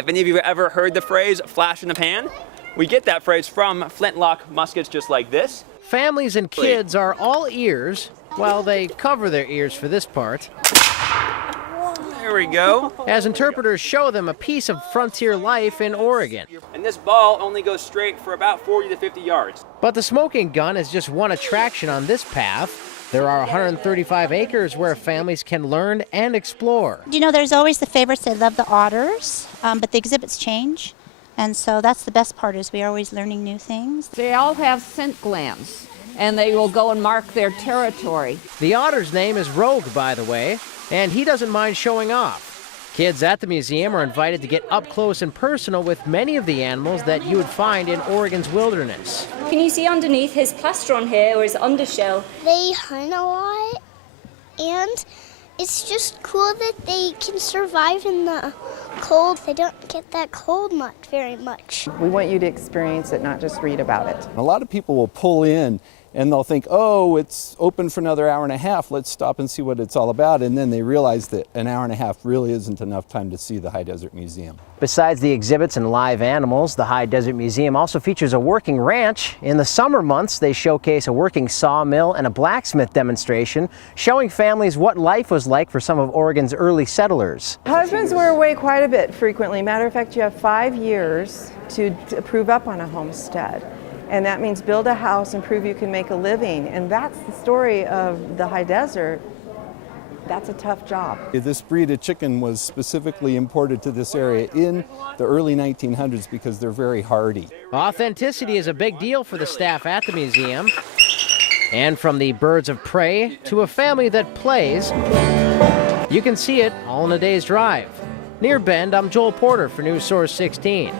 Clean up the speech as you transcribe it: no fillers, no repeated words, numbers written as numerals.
Have any of you ever heard the phrase flash in the pan? We get that phrase from flintlock muskets just like this. Families and kids are all ears. Well, they cover their ears for this part. There we go. As interpreters show them a piece of frontier life in Oregon. And this ball only goes straight for about 40 to 50 yards. But the smoking gun is just one attraction on this path. There are 135 acres where families can learn and explore. You know, there's always the favorites. They love the otters, but the exhibits change. And so that's the best part, is we are always learning new things. They all have scent glands, and they will go and mark their territory. The otter's name is Rogue, by the way, and he doesn't mind showing off. Kids at the museum are invited to get up close and personal with many of the animals that you would find in Oregon's wilderness. Can you see underneath his plastron here, or his undershell? They hunt a lot, and it's just cool that they can survive in the cold. They don't get that cold very much. We want you to experience it, not just read about it. A lot of people will pull in and they'll think, oh, it's open for another hour and a half, let's stop and see what it's all about. And then they realize that an hour and a half really isn't enough time to see the High Desert Museum. Besides the exhibits and live animals, the High Desert Museum also features a working ranch. In the summer months, they showcase a working sawmill and a blacksmith demonstration, showing families what life was like for some of Oregon's early settlers. Husbands were away quite a bit frequently. Matter of fact, you have 5 years to prove up on a homestead. And that means build a house and prove you can make a living. And that's the story of the High Desert. That's a tough job. This breed of chicken was specifically imported to this area in the early 1900s because they're very hardy. Authenticity is a big deal for the staff at the museum. And from the birds of prey to a family that plays, you can see it all in a day's drive. Near Bend, I'm Joel Porter for News Source 16.